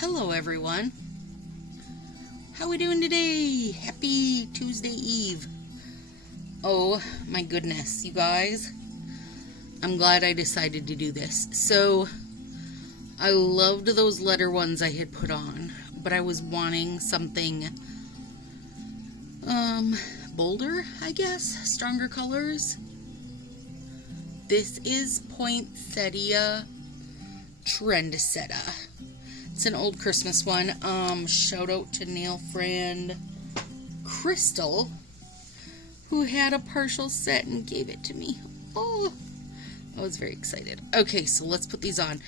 hello everyone. How we doing today? Happy Tuesday Eve. Oh my goodness, you guys. I'm glad I decided to do this. So, I loved those letter ones I had put on, but I was wanting something bolder, I guess, stronger colors. This is Poinsettia Trendsetter. It's an old Christmas one. Shout out to nail friend Crystal, who had a partial set and gave it to me. Oh, I was very excited. Okay, so let's put these on.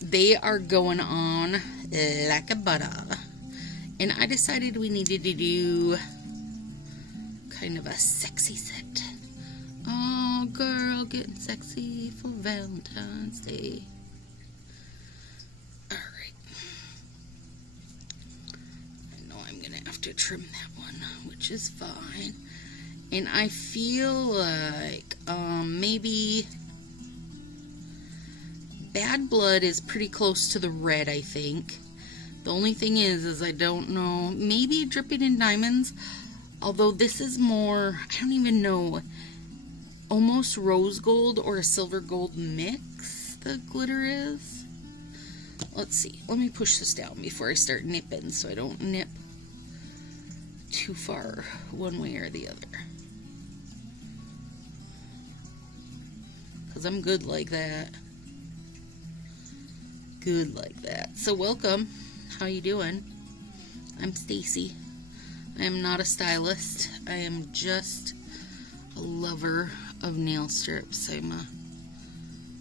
They are going on like a butter. And I decided we needed to do kind of a sexy set. Oh, girl, getting sexy for Valentine's Day. Alright. I know I'm going to have to trim that one, which is fine. And I feel like maybe Bad Blood is pretty close to the red, I think. The only thing is I don't know, maybe Dripping in Diamonds, although this is more, I don't even know, almost rose gold or a silver gold mix the glitter is. Let's see, let me push this down before I start nipping so I don't nip too far one way or the other. Because I'm good like that. Good like that. So welcome. How you doing? I'm Stacy. I am not a stylist. I am just a lover of nail strips. I'm a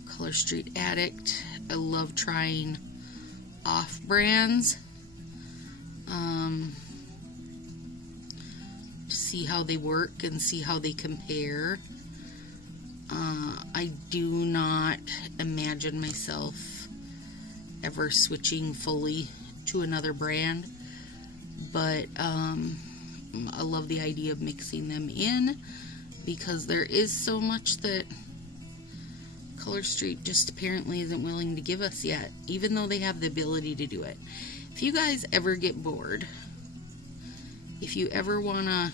Color Street addict. I love trying off brands to see how they work and see how they compare. I do not imagine myself ever switching fully to another brand, but I love the idea of mixing them in because there is so much that Color Street just apparently isn't willing to give us yet, even though they have the ability to do it. If you guys ever get bored, if you ever want to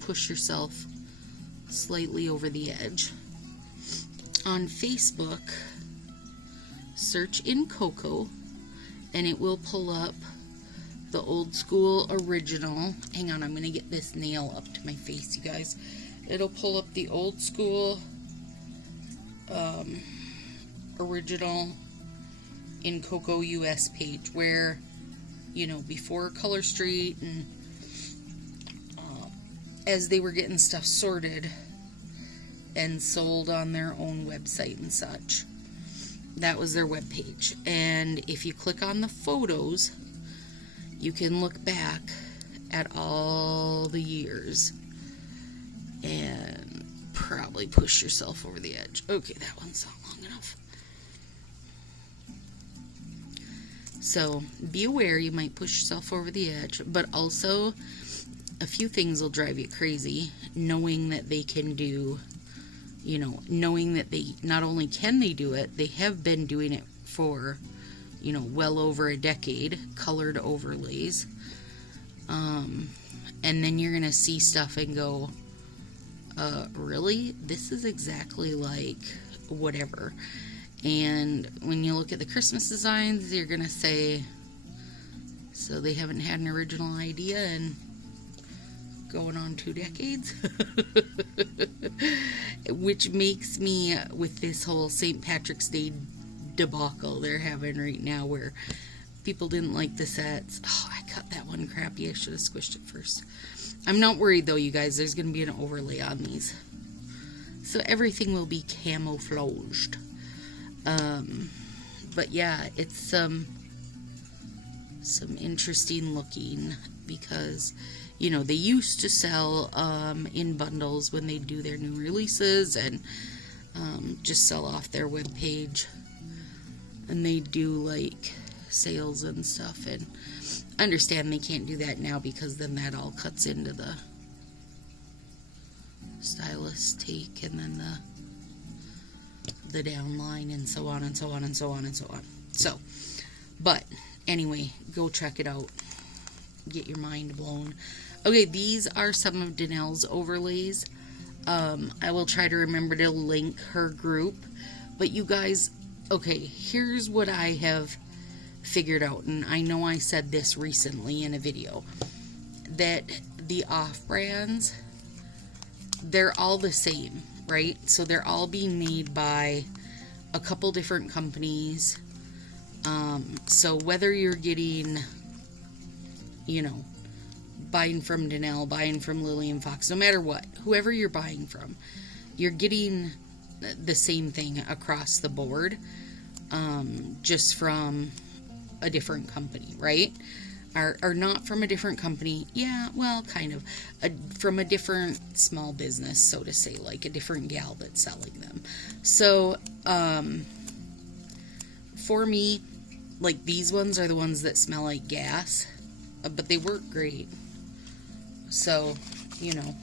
push yourself slightly over the edge, on Facebook, search in Cocoa, and it will pull up the old school original. Hang on, I'm going to get this nail up to my face, you guys. It'll pull up the old school original in Cocoa US page where, you know, before Color Street and as they were getting stuff sorted and sold on their own website and such. That was their webpage. And if you click on the photos, you can look back at all the years and probably push yourself over the edge. Okay, that one's not long enough. So be aware you might push yourself over the edge, but also a few things will drive you crazy, knowing that they can do, you know, knowing that they not only can they do it, they have been doing it for, you know, well over a decade, colored overlays. And then you're going to see stuff and go, really? This is exactly like whatever. And when you look at the Christmas designs, you're going to say, so they haven't had an original idea and going on 2 decades. Which makes me, with this whole St. Patrick's Day debacle they're having right now where people didn't like the sets. Oh, I cut that one crappy. I should have squished it first. I'm not worried though, you guys. There's going to be an overlay on these, so everything will be camouflaged. But yeah, it's some interesting looking because, you know, they used to sell in bundles when they do their new releases and just sell off their webpage, and they do like sales and stuff. And I understand they can't do that now because then that all cuts into the stylist take and then the downline and so on and so on and so on and so on. So, but Anyway, go check it out. Get your mind blown. Okay, these are some of Danelle's overlays. I will try to remember to link her group. But you guys, okay, here's what I have figured out. And I know I said this recently in a video. That the off-brands, they're all the same, right? So they're all being made by a couple different companies. So whether you're getting, you know, buying from Danelle, buying from Lillian Fox, no matter what, whoever you're buying from, you're getting the same thing across the board, just from a different company, right? Or not from a different company, yeah, well, kind of, from a different small business, so to say, like a different gal that's selling them. So, for me, like, these ones are the ones that smell like gas, but they work great. So, you know.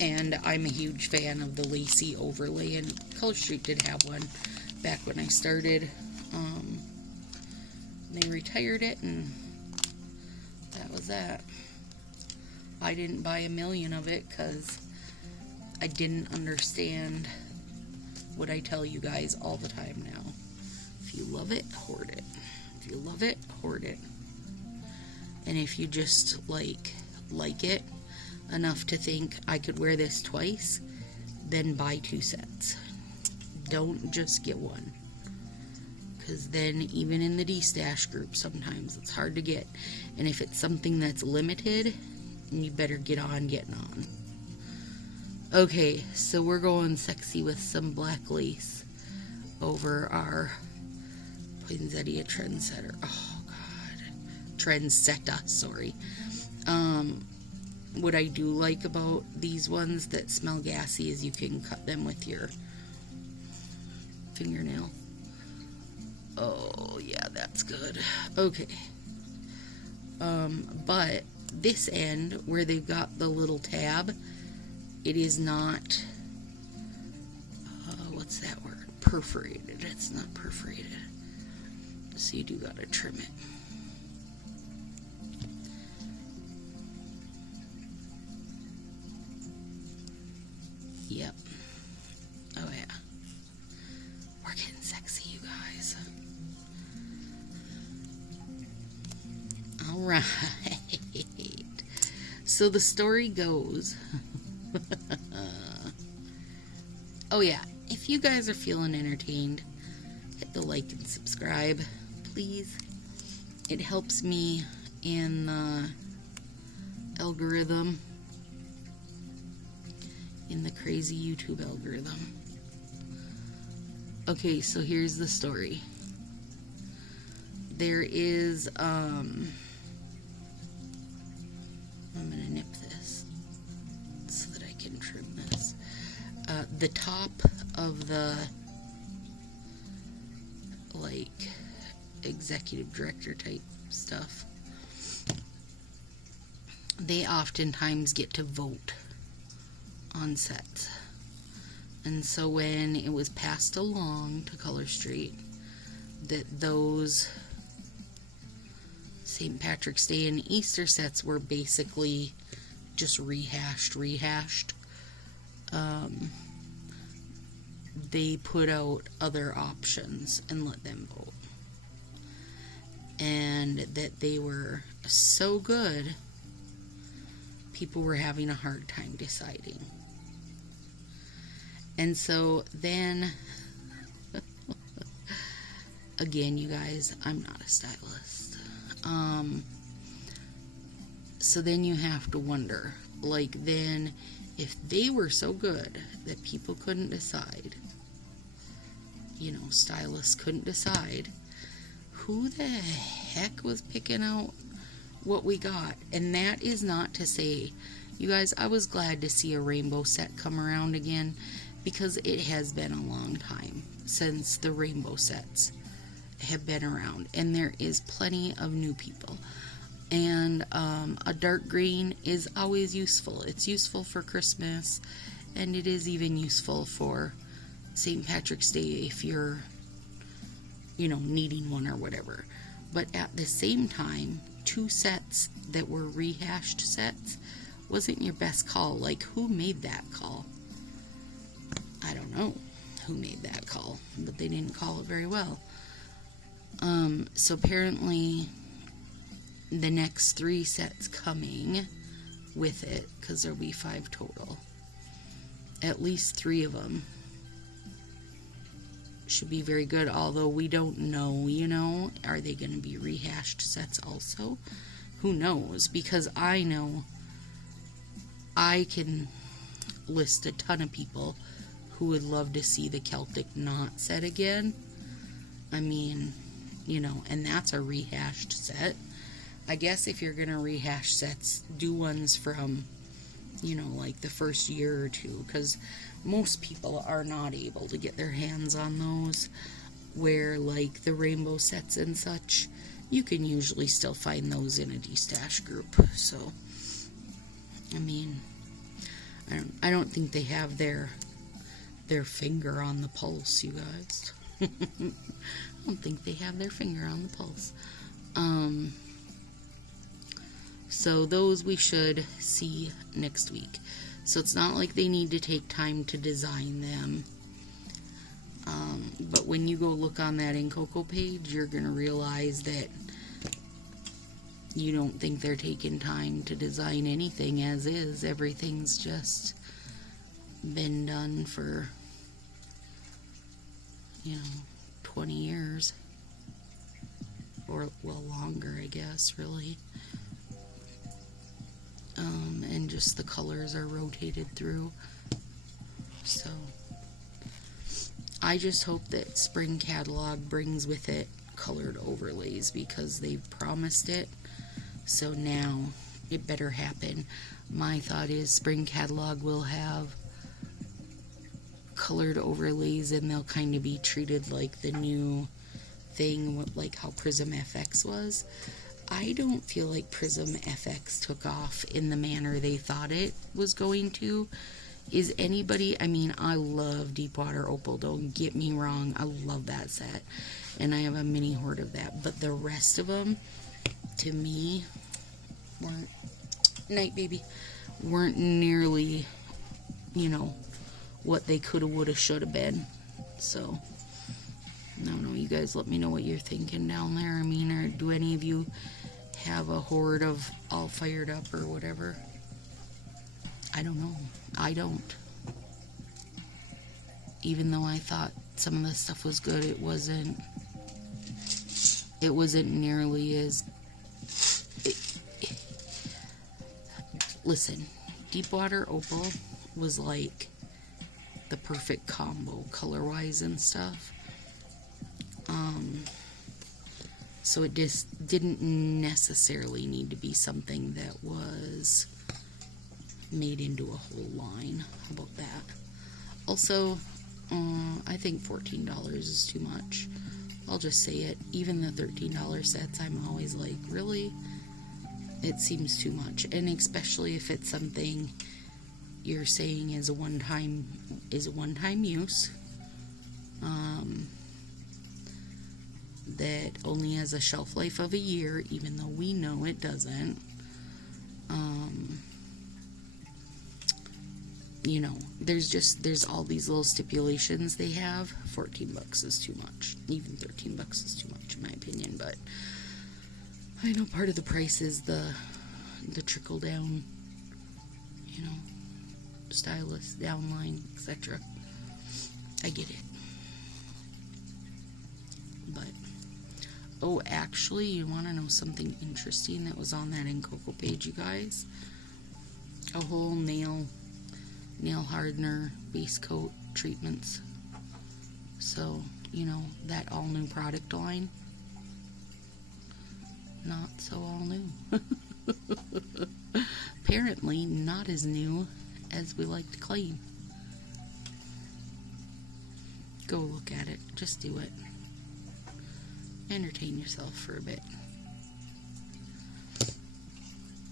And I'm a huge fan of the lacy overlay, and Color Street did have one back when I started. They retired it, and that was that. I didn't buy a million of it because I didn't understand what I tell you guys all the time now. If you love it, hoard it. If you love it, hoard it. And if you just like it enough to think I could wear this twice, then buy 2 sets. Don't just get one. Because then even in the D-Stash group sometimes it's hard to get. And if it's something that's limited, you better get on getting on. Okay, so we're going sexy with some black lace over our Poinsettia Trendsetter. Oh, God. Trendsetter, sorry. What I do like about these ones that smell gassy is you can cut them with your fingernail. Oh, yeah, that's good. Okay. But this end, where they've got the little tab, it is not, what's that word? Perforated. It's not perforated. So you do gotta trim it. Yep. Oh, yeah. We're getting sexy, you guys. Alright. So the story goes... Oh yeah, if you guys are feeling entertained, hit the like and subscribe, please. It helps me in the algorithm, in the crazy YouTube algorithm. Okay, so here's the story. There is, I'm gonna nip this so that I can trim this. The top of the, like, executive director type stuff, they oftentimes get to vote on sets. And so when it was passed along to Color Street that those St. Patrick's Day and Easter sets were basically just rehashed, they put out other options and let them vote. And that they were so good, people were having a hard time deciding. And so then, again, you guys, I'm not a stylist. So then you have to wonder, like, then, if they were so good that people couldn't decide, you know, stylists couldn't decide, who the heck was picking out what we got? And that is not to say, you guys, I was glad to see a rainbow set come around again, because it has been a long time since the rainbow sets have been around, and there is plenty of new people. And a dark green is always useful. It's useful for Christmas, and it is even useful for St. Patrick's Day if you're needing one or whatever. But at the same time, 2 sets that were rehashed sets wasn't your best call. Like, who made that call? I don't know who made that call, but they didn't call it very well. So apparently the next 3 sets coming with it, because there'll be 5 total, at least 3 of them should be very good, although we don't know, are they going to be rehashed sets also? Who knows? Because I know I can list a ton of people who would love to see the Celtic Knot set again. I mean, and that's a rehashed set. I guess if you're going to rehash sets, do ones from, like the first year or 2, because most people are not able to get their hands on those, where like the rainbow sets and such, you can usually still find those in a destash group. So, I mean, I don't think they have their finger on the pulse, you guys. I don't think they have their finger on the pulse. So those we should see next week. So it's not like they need to take time to design them. But when you go look on that Incoco page, you're going to realize that you don't think they're taking time to design anything as is. Everything's just been done for, 20 years. Or, well, longer, I guess, really. And just the colors are rotated through. So I just hope that spring catalog brings with it colored overlays, because they've promised it. So now it better happen. My thought is spring catalog will have colored overlays, and they'll kind of be treated like the new thing, like how Prism FX was. I don't feel like Prism FX took off in the manner they thought it was going to. Is anybody, I mean, I love Deepwater Opal, don't get me wrong, I love that set, and I have a mini hoard of that, but the rest of them, to me, weren't, night baby, weren't nearly, what they coulda, woulda, shoulda been. So, I don't know, you guys let me know what you're thinking down there. I mean, or do any of you have a hoard of All Fired Up or whatever? I don't know. I don't. Even though I thought some of the stuff was good, it wasn't nearly as... Listen, Deepwater Opal was like the perfect combo color-wise and stuff. So it just didn't necessarily need to be something that was made into a whole line. How about that? Also, I think $14 is too much. I'll just say it. Even the $13 sets, I'm always like, really? It seems too much. And especially if it's something you're saying is a one-time use. That only has a shelf life of a year, even though we know it doesn't. There's all these little stipulations they have. $14 is too much. Even $13 is too much, in my opinion. But I know part of the price is the trickle down, stylus, downline, etc. I get it. But, oh, actually, you want to know something interesting that was on that Incoco page, you guys? A whole nail hardener base coat treatments. So, that all new product line. Not so all new. Apparently not as new as we like to claim. Go look at it. Just do it. Entertain yourself for a bit.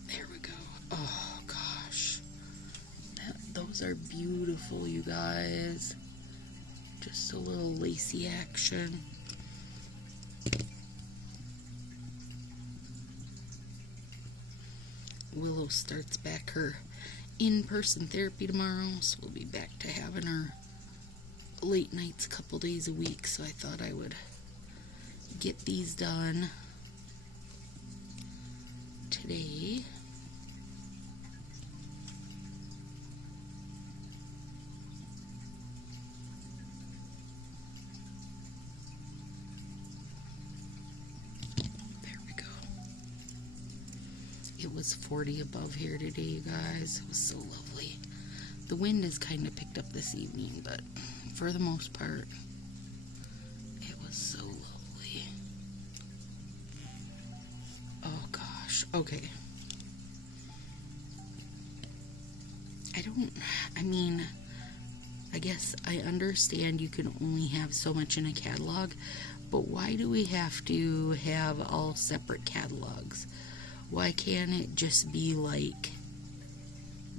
There we go. Oh gosh. Those are beautiful, you guys. Just a little lacy action. Willow starts back her in-person therapy tomorrow, so we'll be back to having our late nights a couple days a week, so I thought I would get these done today. There we go. It was 40 above here today, you guys. It was so lovely. The wind has kind of picked up this evening, but for the most part, it was so lovely. Oh gosh, okay. I guess I understand you can only have so much in a catalog, but why do we have to have all separate catalogs? Why can't it just be like,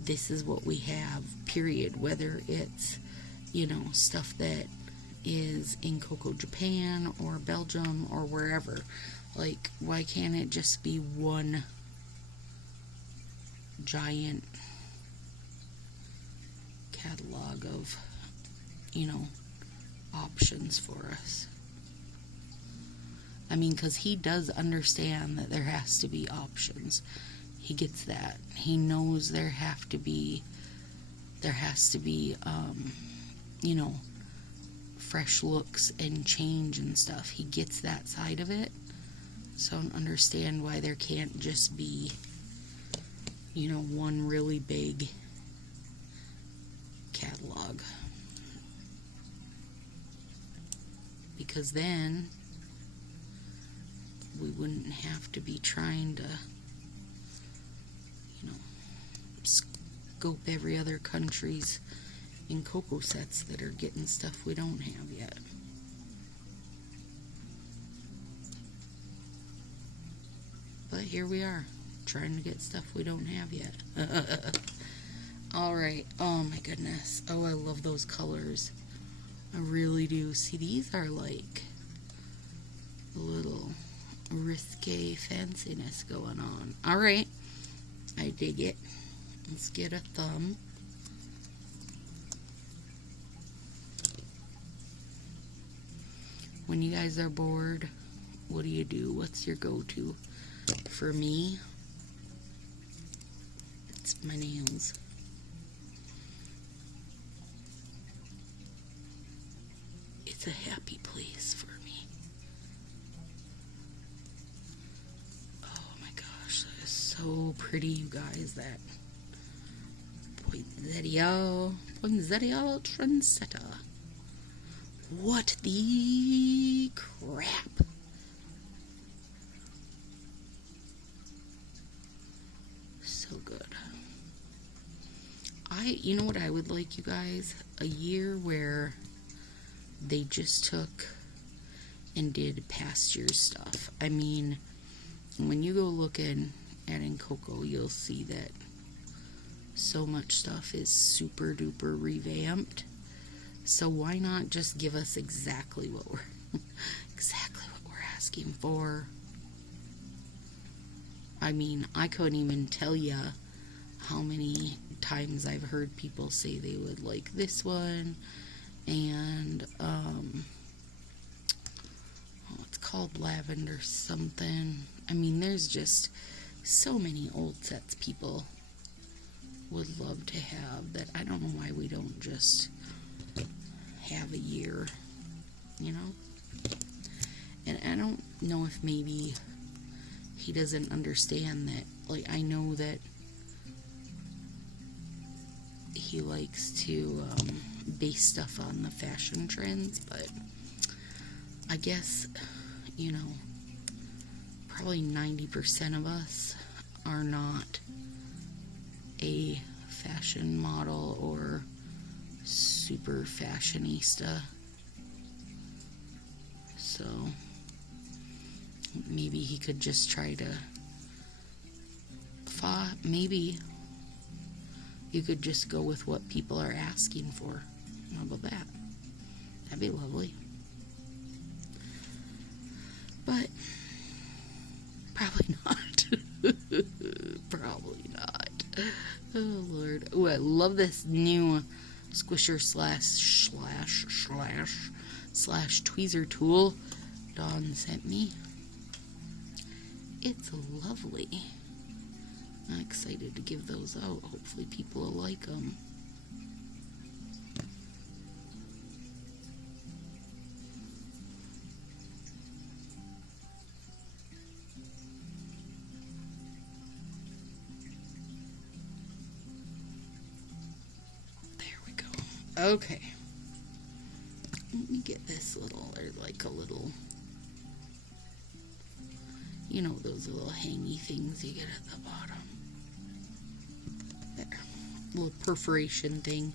this is what we have, period, whether it's, you know, stuff that is in Coco Japan or Belgium or wherever. Like, why can't it just be one giant catalog of, you know, options for us? I mean, because he does understand that there has to be options. He gets that. He knows there has to be, you know, fresh looks and change and stuff. He gets that side of it. So I don't understand why there can't just be, you know, one really big catalog. Because then we wouldn't have to be trying to, you know, scope every other country's in Coco sets that are getting stuff we don't have yet. But here we are, trying to get stuff we don't have yet. Alright, oh my goodness. Oh, I love those colors. I really do. See, these are like a little risque fanciness going on. Alright, I dig it. Let's get a thumb. When you guys are bored, what do? What's your go-to? For me, it's my nails. It's a happy place for me. Oh my gosh, that is so pretty, you guys. That poinsettia trendsetter. What the crap? So good. You know what I would like, you guys? A year where they just took and did past year stuff. I mean, when you go looking at in Coco, you'll see that so much stuff is super duper revamped. So why not just give us exactly what we're asking for? I mean, I couldn't even tell you how many times I've heard people say they would like this one, and it's called lavender something. I mean, there's just so many old sets people would love to have that I don't know why we don't just have a year, you know? And I don't know if maybe he doesn't understand that, like, I know that he likes to base stuff on the fashion trends, but I guess, you know, probably 90% of us are not a fashion model or super fashionista. So maybe he could just try to maybe you could just go with what people are asking for. How about that? That'd be lovely. But probably not. Probably card. Ooh, I love this new squisher slash tweezer tool Dawn sent me. It's lovely. I'm excited to give those out. Hopefully people will like them. There we go. Okay. Let me get this little, or like a little, you know, those little hangy things you get at the bottom. There. Little perforation thing.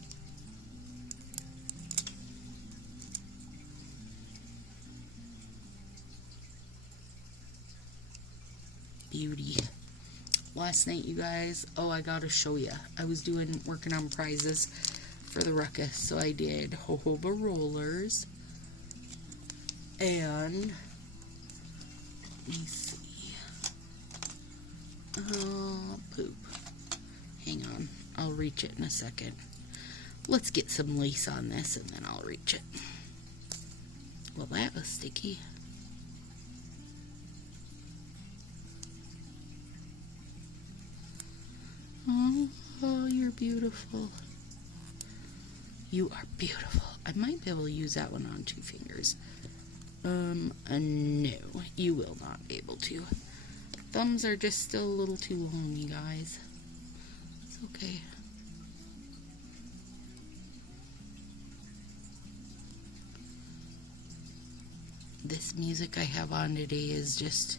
Beauty. Last night, you guys, oh, I gotta show ya. I was working on prizes for the ruckus, so I did jojoba rollers, and let me see, poop, hang on, I'll reach it in a second. Let's get some lace on this and then I'll reach it. Well, that was sticky. Oh, you're beautiful. You are beautiful. I might be able to use that one on 2 fingers. No, you will not be able to. Thumbs are just still a little too long, you guys. It's okay. This music I have on today is just,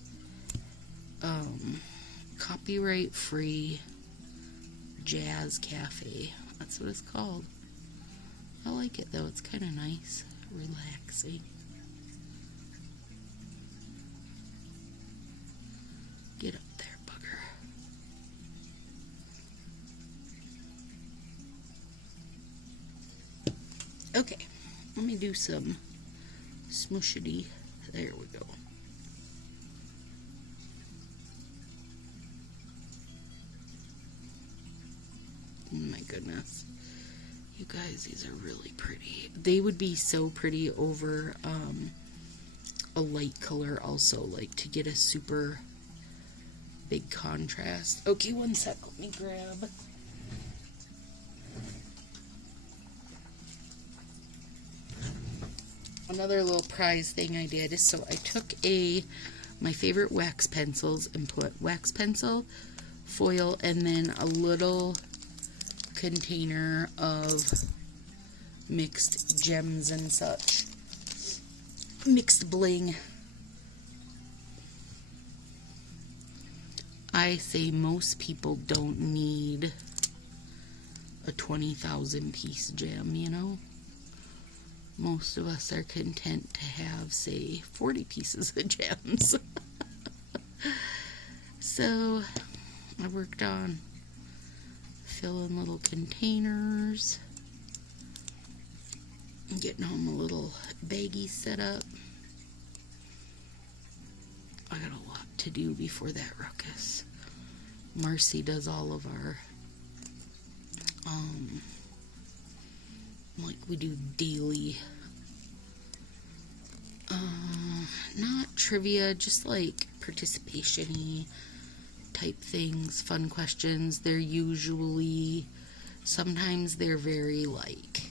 copyright free jazz cafe. That's what it's called. I like it though, it's kind of nice, relaxing. Get up there, bugger. Okay, let me do some smushity. There we go. Oh my goodness. You guys, these are really pretty. They would be so pretty over a light color also, like to get a super big contrast. Okay, one sec, let me grab. Another little prize thing I did is, so I took my favorite wax pencils and put wax pencil, foil, and then a little container of mixed gems and such. Mixed bling. I say most people don't need a 20,000 piece gem, you know? Most of us are content to have, say, 40 pieces of gems. So, I worked on filling little containers, getting home a little baggie set up. I got a lot to do before that ruckus. Marcy does all of our, like we do daily, not trivia, just like participation-y type things, fun questions. They're usually, sometimes they're very like,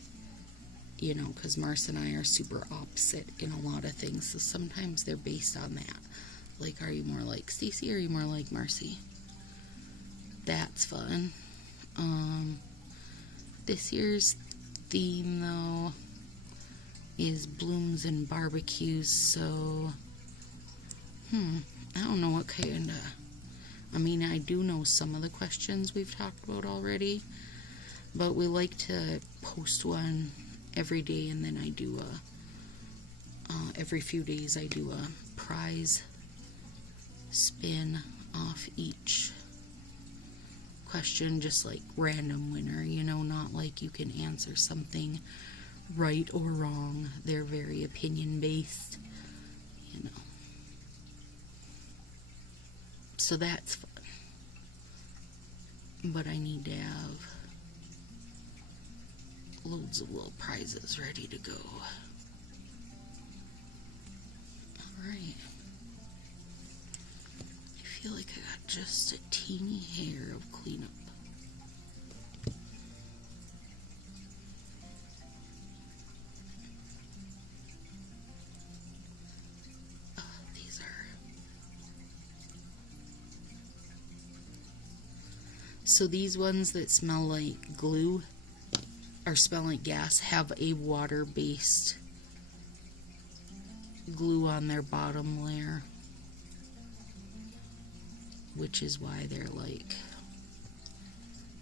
you know, because Mars and I are super opposite in a lot of things, so sometimes they're based on that. Like, are you more like Stacy or are you more like Marcy? That's fun. This year's theme, though, is blooms and barbecues, so, I don't know what kind of, I mean, I do know some of the questions we've talked about already, but we like to post one every day, and then I do every few days I do a prize spin off each question, just like random winner, you know, not like you can answer something right or wrong. They're very opinion based, you know. So that's fun. But I need to have loads of little prizes ready to go. Alright. I feel like I got just a teeny hair of cleanup. So these ones that smell like glue or smell like gas have a water-based glue on their bottom layer, which is why they're like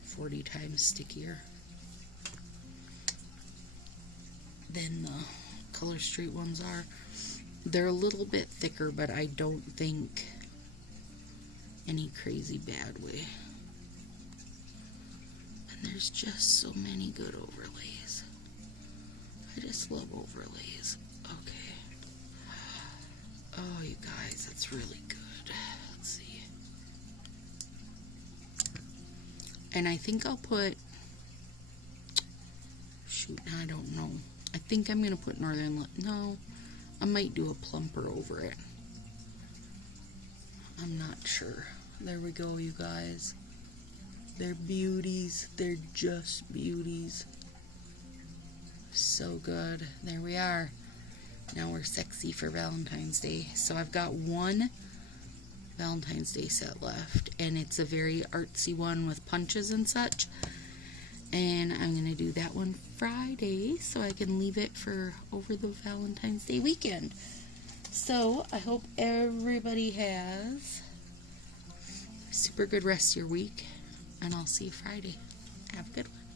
40 times stickier than the Color Street ones are. They're a little bit thicker, but I don't think any crazy bad way. And there's just so many good overlays. I just love overlays. Okay. Oh, you guys, that's really good. Let's see. And I think I'll put... Shoot, I don't know. I think I'm going to put Northern... No, I might do a plumper over it. I'm not sure. There we go, you guys. They're beauties. They're just beauties. So good. There we are. Now we're sexy for Valentine's Day. So I've got one Valentine's Day set left, and it's a very artsy one with punches and such. And I'm going to do that one Friday so I can leave it for over the Valentine's Day weekend. So I hope everybody has a super good rest of your week, and I'll see you Friday. Have a good one.